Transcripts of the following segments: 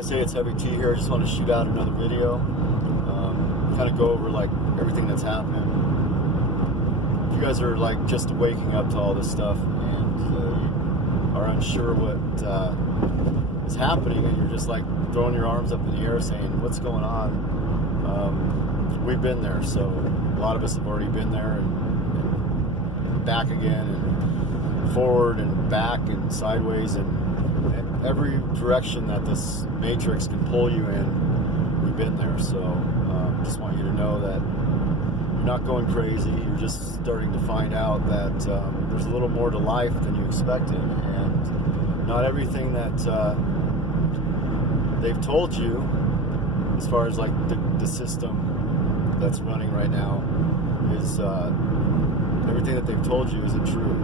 I say it's Heavy T here. I just want to shoot out another video, kind of go over like everything that's happening. If you guys are like just waking up to all this stuff and are unsure what is happening, and you're just like throwing your arms up in the air saying, what's going on? We've been there, so a lot of us have already been there, and back again, and forward and back and sideways, and every direction that this matrix can pull you in, we've been there. So just want you to know that you're not going crazy. You're just starting to find out that there's a little more to life than you expected, and not everything that they've told you, as far as like the system that's running right now, is everything that they've told you isn't true.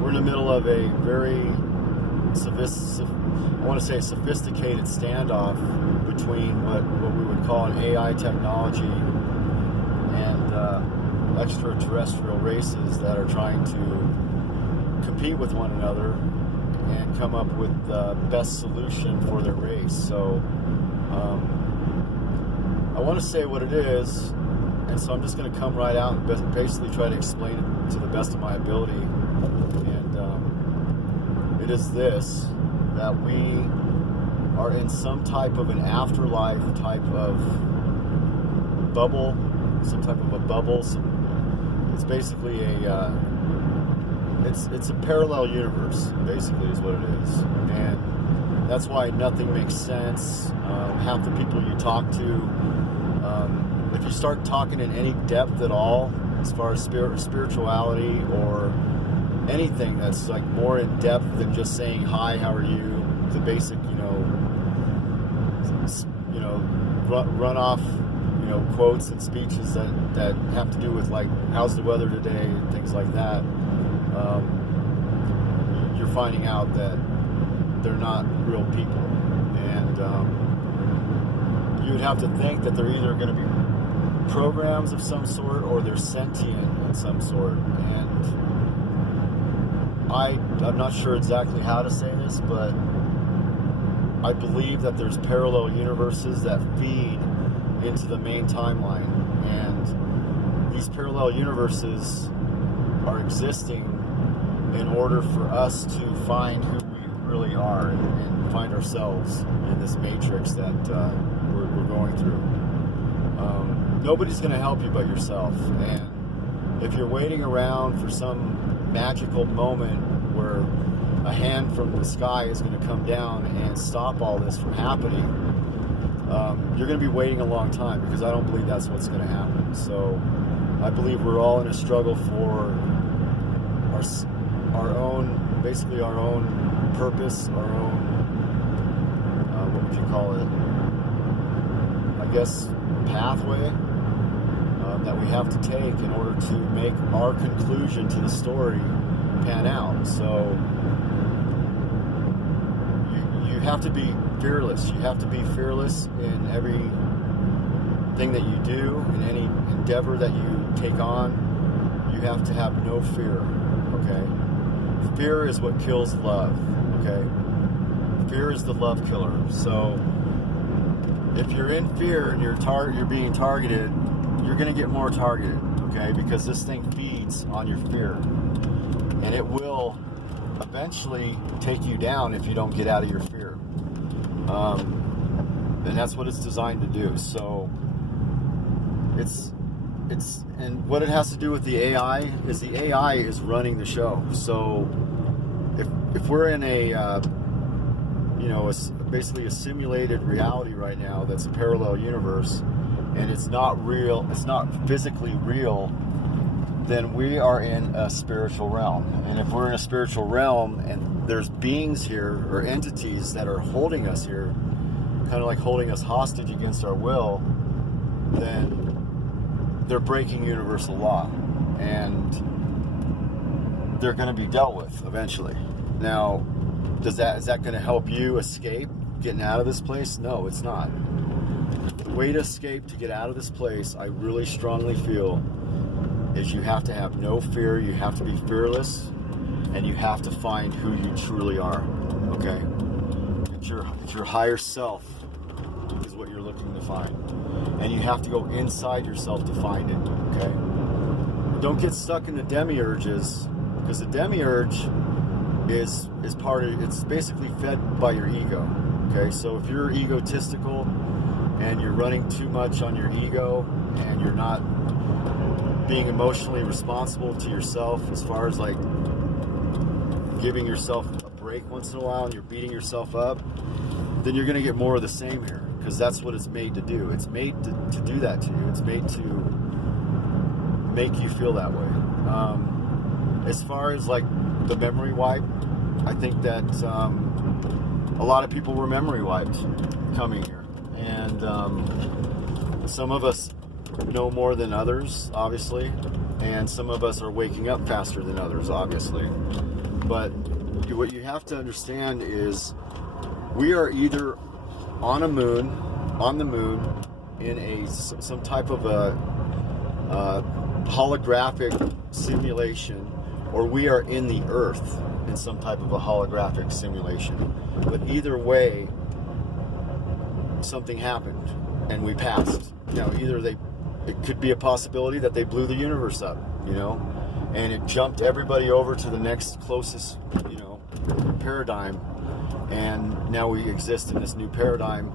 We're in the middle of a very sophisticated standoff between what we would call an AI technology and extraterrestrial races that are trying to compete with one another and come up with the best solution for their race. So I want to say what it is, and so I'm just going to come right out and basically try to explain it to the best of my ability. And it is this, that we are in some type of an afterlife type of bubble, some type of a bubble. It's basically it's a parallel universe, basically, is what it is. And that's why nothing makes sense. Half the people you talk to, if you start talking in any depth at all, as far as spirituality or anything that's like more in depth than just saying hi, how are you, the basic, run off, quotes and speeches that have to do with like how's the weather today and things like that, you're finding out that they're not real people. And you would have to think that they're either going to be programs of some sort or they're sentient in some sort. And I'm not sure exactly how to say this, but I believe that there's parallel universes that feed into the main timeline, and these parallel universes are existing in order for us to find who we really are and find ourselves in this matrix that we're going through. Nobody's going to help you but yourself, and if you're waiting around for some magical moment where a hand from the sky is going to come down and stop all this from happening, you're going to be waiting a long time, because I don't believe that's what's going to happen. So I believe we're all in a struggle for our own, basically our own purpose, our own, what would you call it, I guess, pathway that we have to take in order to make our conclusion to the story pan out. So you have to be fearless. You have to be fearless in everything that you do, in any endeavor that you take on. You have to have no fear, okay? Fear is what kills love, okay? Fear is the love killer. So if you're in fear and you're being targeted, you're going to get more targeted, okay? Because this thing feeds on your fear, and it will eventually take you down if you don't get out of your fear. And that's what it's designed to do. So and what it has to do with the AI is the AI is running the show. So if we're in basically a simulated reality right now that's a parallel universe, and it's not real, it's not physically real, then we are in a spiritual realm. And if we're in a spiritual realm and there's beings here or entities that are holding us here, kind of like holding us hostage against our will, then they're breaking universal law, and they're going to be dealt with eventually. Now, is that going to help you escape getting out of this place? No, it's not. The way to escape, to get out of this place, I really strongly feel, is you have to have no fear, you have to be fearless, and you have to find who you truly are, okay? It's your higher self is what you're looking to find. And you have to go inside yourself to find it, okay? Don't get stuck in the demiurges, because the demiurge is part of, it's basically fed by your ego, okay? So if you're egotistical and you're running too much on your ego and you're not being emotionally responsible to yourself, as far as like giving yourself a break once in a while and you're beating yourself up, then you're going to get more of the same here, because that's what it's made to do. It's made to do that to you. It's made to make you feel that way. As far as like the memory wipe, I think that a lot of people were memory wiped coming here, and some of us know more than others, obviously, and some of us are waking up faster than others, obviously. But what you have to understand is we are either on the moon in some type of a holographic simulation, or we are in the earth in some type of a holographic simulation. But either way, something happened and we passed. Now, it could be a possibility that they blew the universe up, you know, and it jumped everybody over to the next closest, you know, paradigm, and now we exist in this new paradigm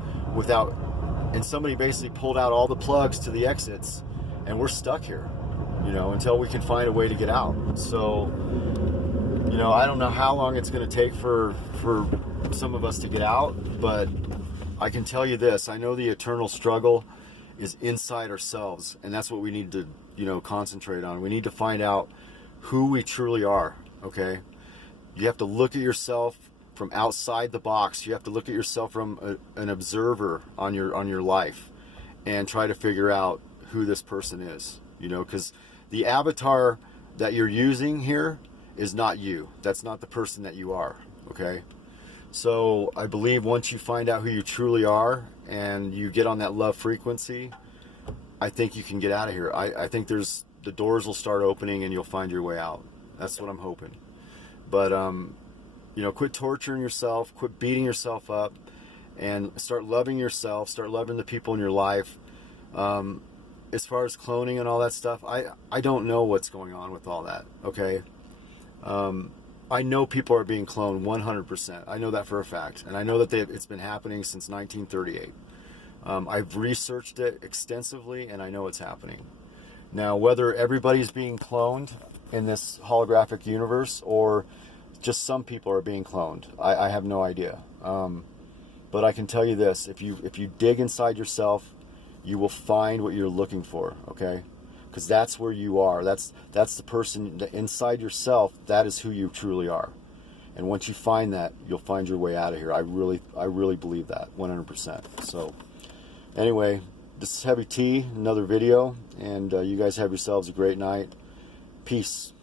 and somebody basically pulled out all the plugs to the exits, and we're stuck here, you know, until we can find a way to get out. So, you know, I don't know how long it's going to take for some of us to get out, but I can tell you this: I know the eternal struggle is inside ourselves, and that's what we need to, you know, concentrate on. We need to find out who we truly are, okay? You have to look at yourself from outside the box. You have to look at yourself from an observer on your life and try to figure out who this person is, you know, because the avatar that you're using here is not you. That's not the person that you are, okay? So I believe once you find out who you truly are and you get on that love frequency, I think you can get out of here. I think the doors will start opening and you'll find your way out. That's what I'm hoping. But you know, quit torturing yourself, quit beating yourself up, and start loving yourself, start loving the people in your life. As far as cloning and all that stuff, I don't know what's going on with all that, okay? I know people are being cloned 100%. I know that for a fact. And I know that it's been happening since 1938. I've researched it extensively, and I know it's happening. Now, whether everybody's being cloned in this holographic universe or just some people are being cloned, I have no idea. But I can tell you this: if you dig inside yourself, you will find what you're looking for, okay? Because that's where you are. That's the person inside yourself. That is who you truly are. And once you find that, you'll find your way out of here. I really believe that 100%. So anyway, this is Heavy T, another video, and you guys have yourselves a great night. Peace.